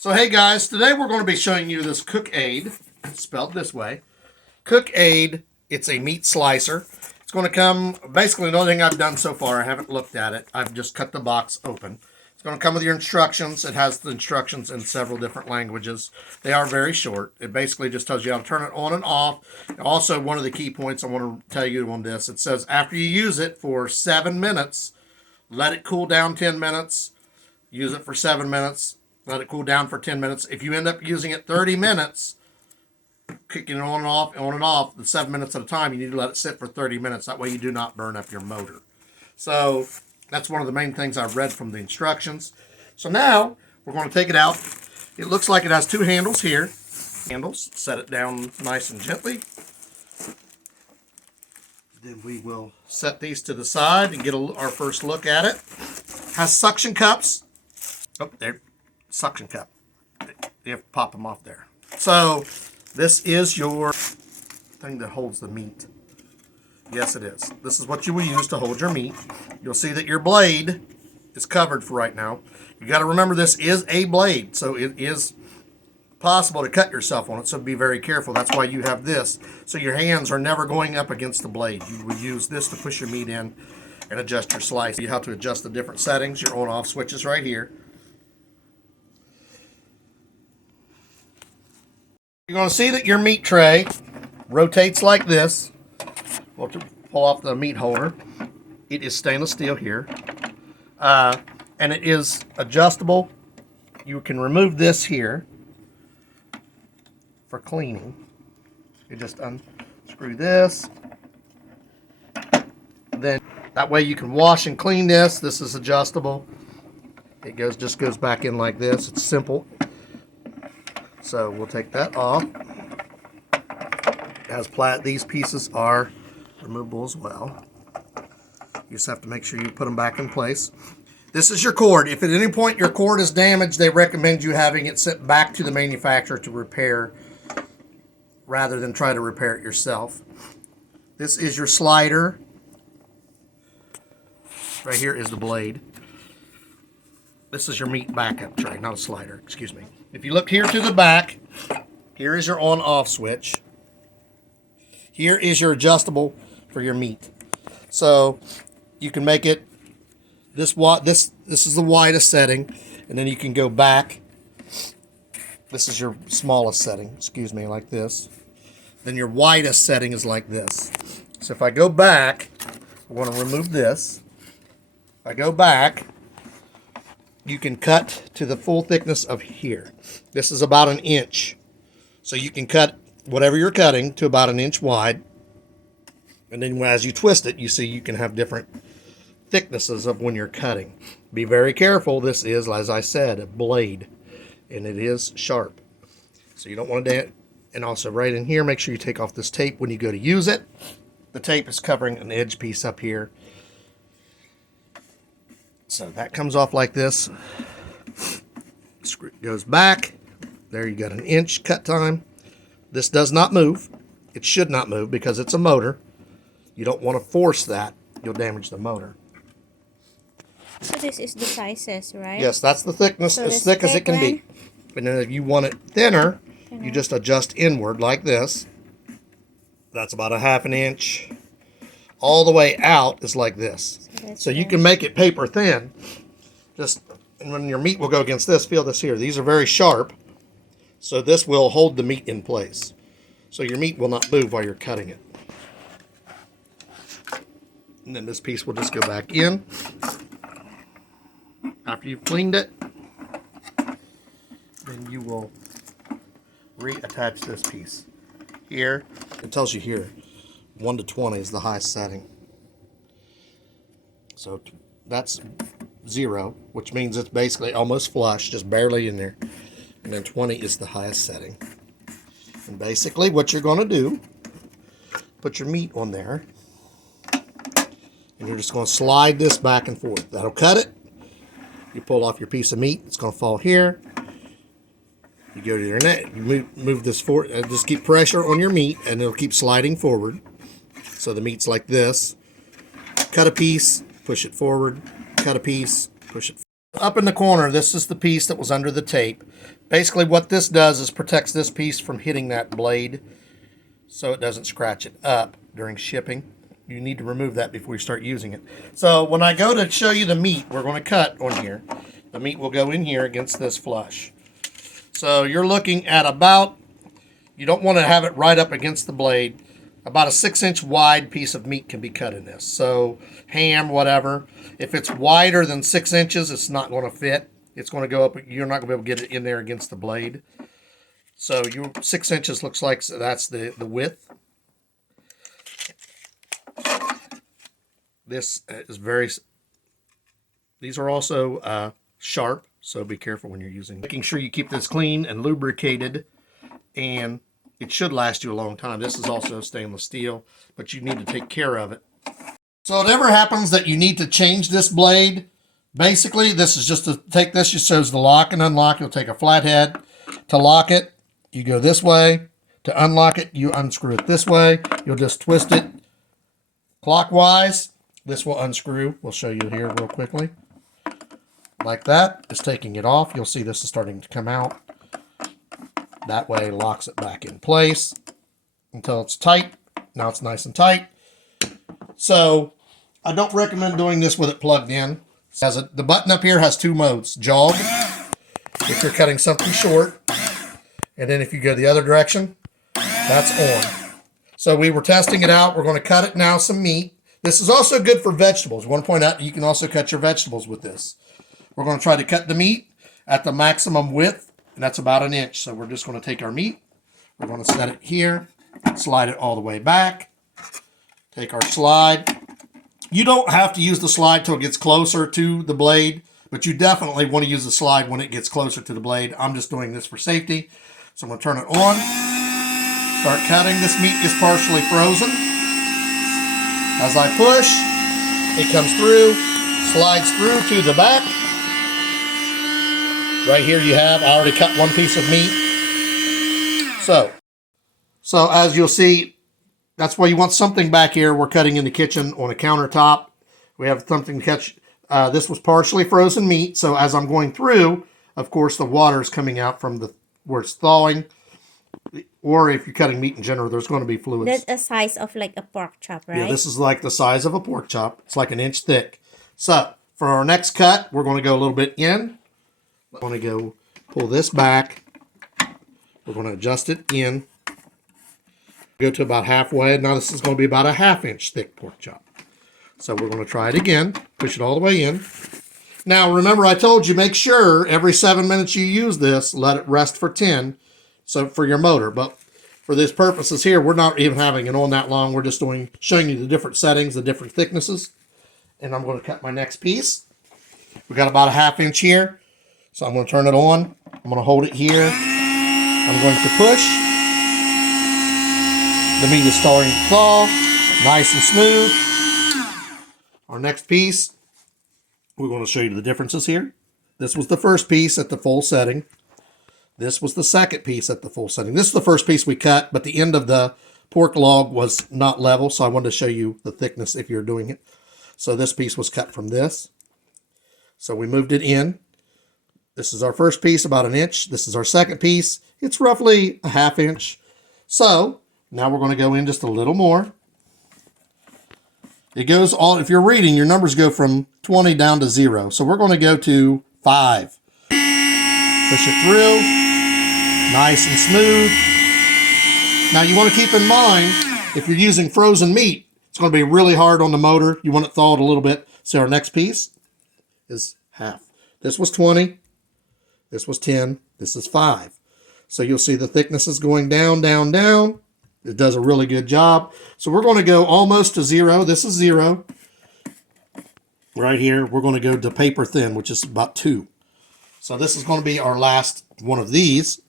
So hey guys, today we're going to be showing you this CukAid, spelled this way. CukAid, it's a meat slicer. It's going to come, basically the only thing I've done so far, I haven't looked at it, I've just cut the box open. It's going to come with your instructions. It has the instructions in several different languages. They are very short. It basically just tells you how to turn it on and off. Also, one of the key points I want to tell you on this, it says after you use it for 7 minutes, let it cool down 10 minutes, use it for 7 minutes, let it cool down for 10 minutes. If you end up using it 30 minutes, kicking it on and off, the 7 minutes at a time, you need to let it sit for 30 minutes. That way you do not burn up your motor. So that's one of the main things I've read from the instructions. So now we're going to take it out. It looks like it has two handles here. Handles, set it down nice and gently. Then we will set these to the side and get our first look at it. Has suction cups. Oh, there. Suction cup. You have to pop them off there. So this is your thing that holds the meat. Yes, it is. This is what you will use to hold your meat. You'll see that your blade is covered for right now. You got to remember this is a blade, so it is possible to cut yourself on it, so be very careful. That's why you have this. So your hands are never going up against the blade. You will use this to push your meat in and adjust your slice. You have to adjust the different settings. Your on-off switches right here. You're going to see that your meat tray rotates like this. We'll pull off the meat holder. It is stainless steel here. And it is adjustable. You can remove this here for cleaning. You just unscrew this. Then that way you can wash and clean this. This is adjustable. It just goes back in like this. It's simple. So we'll take that off. These pieces are removable as well. You just have to make sure you put them back in place. This is your cord. If at any point your cord is damaged, they recommend you having it sent back to the manufacturer to repair rather than try to repair it yourself. This is your slider. Right here is the blade. This is your meat backup tray, not a slider, excuse me. If you look here to the back, here is your on-off switch. Here is your adjustable for your meat. So you can make it this is the widest setting, and then you can go back. This is your smallest setting, excuse me, like this. Then your widest setting is like this. So if I go back, I want to remove this. If I go back, you can cut to the full thickness of here. This is about 1 inch. So you can cut whatever you're cutting to about 1 inch wide. And then as you twist it, you see you can have different thicknesses of when you're cutting. Be very careful. This is, as I said, a blade. And it is sharp. So you don't want to... And also right in here, make sure you take off this tape when you go to use it. The tape is covering an edge piece up here. So that comes off like this. Screw goes back. There you got 1 inch cut time. This does not move. It should not move because it's a motor. You don't want to force that. You'll damage the motor. So this is the sizes, right? Yes, that's the thickness, so as thick as it can be. And then if you want it thinner, you just adjust inward like this. That's about 1/2 inch. All the way out is like this. So you can make it paper thin. And when your meat will go against this, feel this here. These are very sharp. So this will hold the meat in place. So your meat will not move while you're cutting it. And then this piece will just go back in. After you've cleaned it, then you will reattach this piece. Here, it tells you here, 1 to 20 is the highest setting. So that's 0, which means it's basically almost flush, just barely in there. And then 20 is the highest setting. And basically what you're going to do, put your meat on there. And you're just going to slide this back and forth. That'll cut it. You pull off your piece of meat. It's going to fall here. You go to your net. You move this forward. Just keep pressure on your meat, and it'll keep sliding forward. So the meat's like this. Cut a piece, push it forward. Cut a piece, push it forward. Up in the corner, this is the piece that was under the tape. Basically what this does is protects this piece from hitting that blade so it doesn't scratch it up during shipping. You need to remove that before you start using it. So when I go to show you the meat we're going to cut on here, the meat will go in here against this flush. So you're looking at about, you don't want to have it right up against the blade, about a 6-inch wide piece of meat can be cut in this. So ham, whatever. If it's wider than 6 inches, it's not going to fit. It's going to go up, you're not going to be able to get it in there against the blade. So your 6 inches looks like that's the width. This is these are also sharp, so be careful when you're using. Making sure you keep this clean and lubricated, and it should last you a long time. This is also stainless steel, but you need to take care of it. So if it ever happens that you need to change this blade, basically this is just to take this, just shows the lock and unlock. You'll take a flathead. To lock it, you go this way. To unlock it, you unscrew it this way. You'll just twist it clockwise. This will unscrew. We'll show you here real quickly. Like that. Just taking it off. You'll see this is starting to come out. That way locks it back in place until it's tight. Now it's nice and tight. So I don't recommend doing this with it plugged in. The button up here has 2 modes. Jog, if you're cutting something short. And then if you go the other direction, that's on. So we were testing it out. We're going to cut it now, some meat. This is also good for vegetables. I want to point out you can also cut your vegetables with this. We're going to try to cut the meat at the maximum width, and that's about 1 inch. So we're just going to take our meat. We're going to set it here, slide it all the way back. Take our slide. You don't have to use the slide till it gets closer to the blade, but you definitely want to use the slide when it gets closer to the blade. I'm just doing this for safety. So I'm going to turn it on. Start cutting. This meat is partially frozen. As I push, it comes through, slides through to the back. Right here you have, I already cut 1 piece of meat. So as you'll see, that's why you want something back here. We're cutting in the kitchen on a countertop. We have something to catch. This was partially frozen meat. So as I'm going through, of course, the water is coming out from where it's thawing. Or if you're cutting meat in general, there's going to be fluids. That's a size of like a pork chop, right? Yeah, this is like the size of a pork chop. It's like 1 inch thick. So for our next cut, we're going to go a little bit in. We're going to go pull this back. We're going to adjust it in. Go to about halfway. Now this is going to be about a 1/2 inch thick pork chop. So we're going to try it again. Push it all the way in. Now remember I told you make sure every 7 minutes you use this, let it rest for 10. So for your motor, but for this purposes here, we're not even having it on that long. We're just showing you the different settings, the different thicknesses. And I'm going to cut my next piece. We got about a 1/2 inch here. So I'm going to turn it on. I'm going to hold it here. I'm going to push. The meat is starting to thaw, nice and smooth. Our next piece, we're going to show you the differences here. This was the first piece at the full setting. This was the second piece at the full setting. This is the first piece we cut, but the end of the pork log was not level, so I wanted to show you the thickness if you're doing it. So this piece was cut from this. So we moved it in. This is our first piece, about 1 inch. This is our second piece. It's roughly a 1/2 inch. So now we're going to go in just a little more. It goes all, if you're reading, your numbers go from 20 down to 0. So we're going to go to 5. Push it through. Nice and smooth. Now you want to keep in mind, if you're using frozen meat, it's going to be really hard on the motor. You want it thawed a little bit. So our next piece is 1/2. This was 20. This was 10. This is 5. So you'll see the thickness is going down, down, down. It does a really good job. So we're going to go almost to 0. This is 0. Right here, we're going to go to paper thin, which is about 2. So this is going to be our last one of these.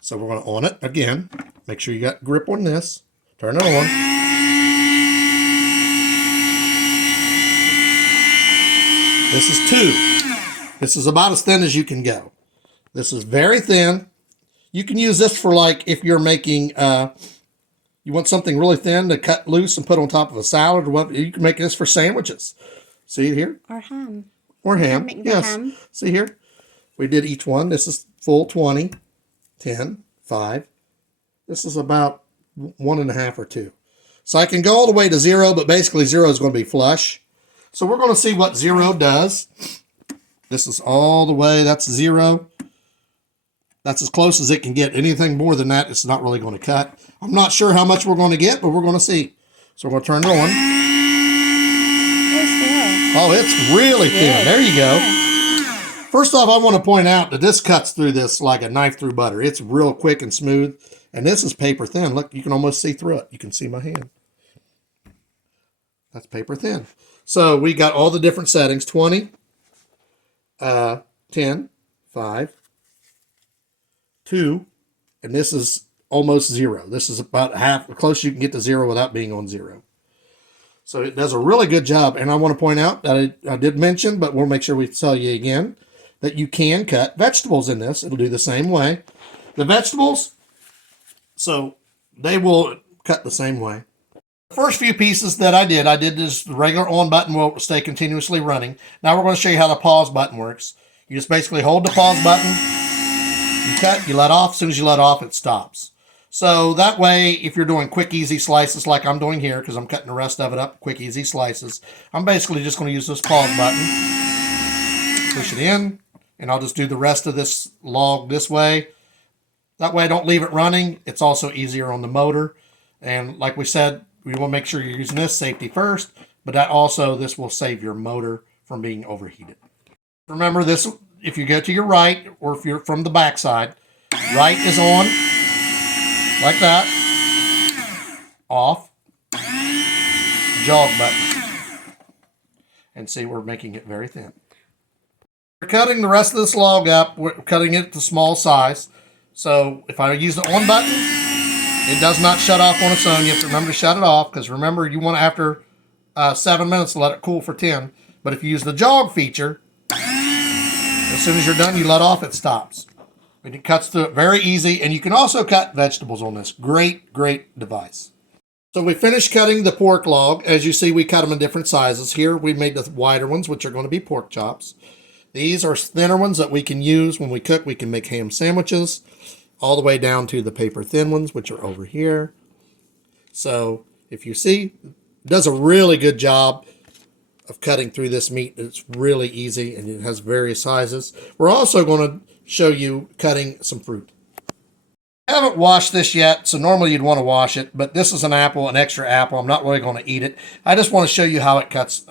So we're going to on it again. Make sure you got grip on this. Turn it on. This is 2. This is about as thin as you can go. This is very thin. You can use this for like if you're making, you want something really thin to cut loose and put on top of a salad or what. You can make this for sandwiches. See here? Or ham. Or ham. Make the yes. ham. See here? We did each one. This is full 20, 10, 5. This is about 1.5 or 2. So I can go all the way to 0, but basically 0 is going to be flush. So we're going to see what 0 does. This is all the way, that's 0. That's as close as it can get. Anything more than that, it's not really going to cut. I'm not sure how much we're going to get, but we're going to see. So we're going to turn it on. Oh, it's really thin. There you go. First off, I want to point out that this cuts through this like a knife through butter. It's real quick and smooth. And this is paper thin. Look, you can almost see through it. You can see my hand. That's paper thin. So we got all the different settings. 20, 10, 5, 2, and this is almost 0. This is about half, close as you can get to 0 without being on 0. So it does a really good job. And I want to point out that I did mention, but we'll make sure we tell you again, that you can cut vegetables in this. It'll do the same way. The vegetables, so they will cut the same way. The first few pieces that I did this, the regular on button will stay continuously running. Now we're going to show you how the pause button works. You just basically hold the pause button, you cut, you let off. As soon as you let off, it stops. So that way, if you're doing quick, easy slices like I'm doing here, because I'm cutting the rest of it up, quick, easy slices, I'm basically just going to use this pause button, push it in, and I'll just do the rest of this log this way. That way I don't leave it running. It's also easier on the motor. And like we said, we will make sure you're using this safety first, but this will save your motor from being overheated. Remember this, if you go to your right, or if you're from the back side, right is on, like that, off, jog button. And see, we're making it very thin. We're cutting the rest of this log up, we're cutting it to small size. So if I use the on button, it does not shut off on its own. You have to remember to shut it off, because remember, you want to, after 7 minutes, let it cool for 10. But if you use the jog feature, as soon as you're done, you let off, it stops. And it cuts through it very easy. And you can also cut vegetables on this. Great, great device. So we finished cutting the pork log. As you see, we cut them in different sizes. Here we made the wider ones, which are going to be pork chops. These are thinner ones that we can use when we cook. We can make ham sandwiches, all the way down to the paper thin ones, which are over here. So if you see, it does a really good job of cutting through this meat. It's really easy, and it has various sizes. We're also going to show you cutting some fruit. I haven't washed this yet, so normally you'd want to wash it, but this is an apple, an extra apple. I'm not really going to eat it. I just want to show you how it cuts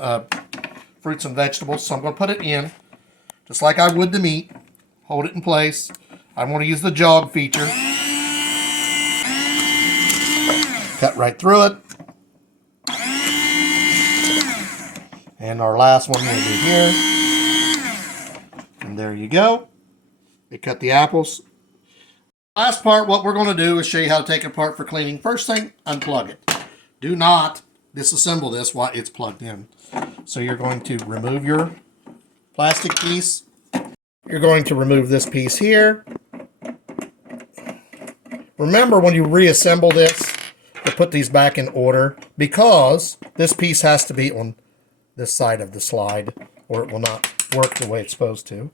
fruits and vegetables. So I'm going to put it in, just like I would the meat. Hold it in place. I'm going to use the jog feature. Cut right through it. And our last one will be here. And there you go. We cut the apples. Last part, what we're going to do is show you how to take it apart for cleaning. First thing, unplug it. Do not disassemble this while it's plugged in. So you're going to remove your plastic piece. You're going to remove this piece here. Remember, when you reassemble this, to put these back in order, because this piece has to be on this side of the slide, or it will not work the way it's supposed to.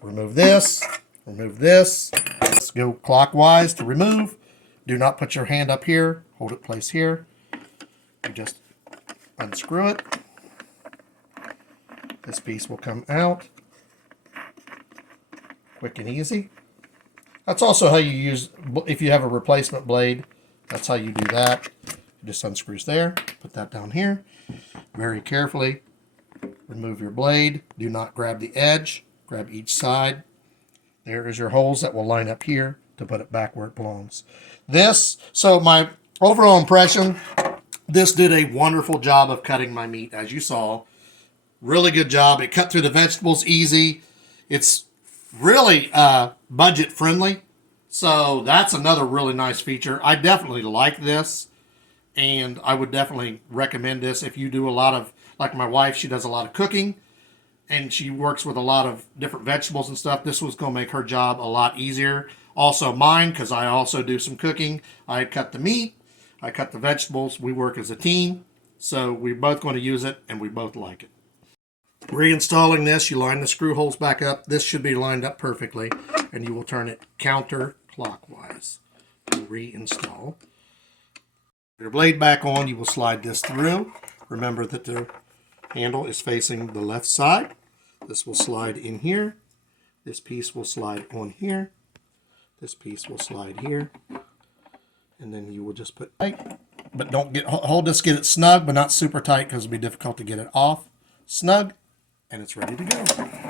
Remove this, remove this. Let's go clockwise to remove. Do not put your hand up here. Hold it placed here. You just unscrew it. This piece will come out. Quick and easy. That's also how you use, if you have a replacement blade, that's how you do that. It just unscrews there. Put that down here. Very carefully remove your blade. Do not grab the edge. Grab each side. There is your holes that will line up here to put it back where it belongs. So my overall impression, this did a wonderful job of cutting my meat, as you saw. Really good job. It cut through the vegetables easy. It's really budget friendly. So that's another really nice feature. I definitely like this. And I would definitely recommend this if you do a lot of, like my wife, she does a lot of cooking. And she works with a lot of different vegetables and stuff. This was going to make her job a lot easier. Also mine, because I also do some cooking. I cut the meat. I cut the vegetables. We work as a team. So we're both going to use it, and we both like it. Reinstalling this, you line the screw holes back up. This should be lined up perfectly, and you will turn it counterclockwise to reinstall. Your blade back on, you will slide this through. Remember that the handle is facing the left side. This will slide in here. This piece will slide on here. This piece will slide here. And then you will just put tight. But don't hold this, get it snug, but not super tight because it'll be difficult to get it off. Snug, and it's ready to go.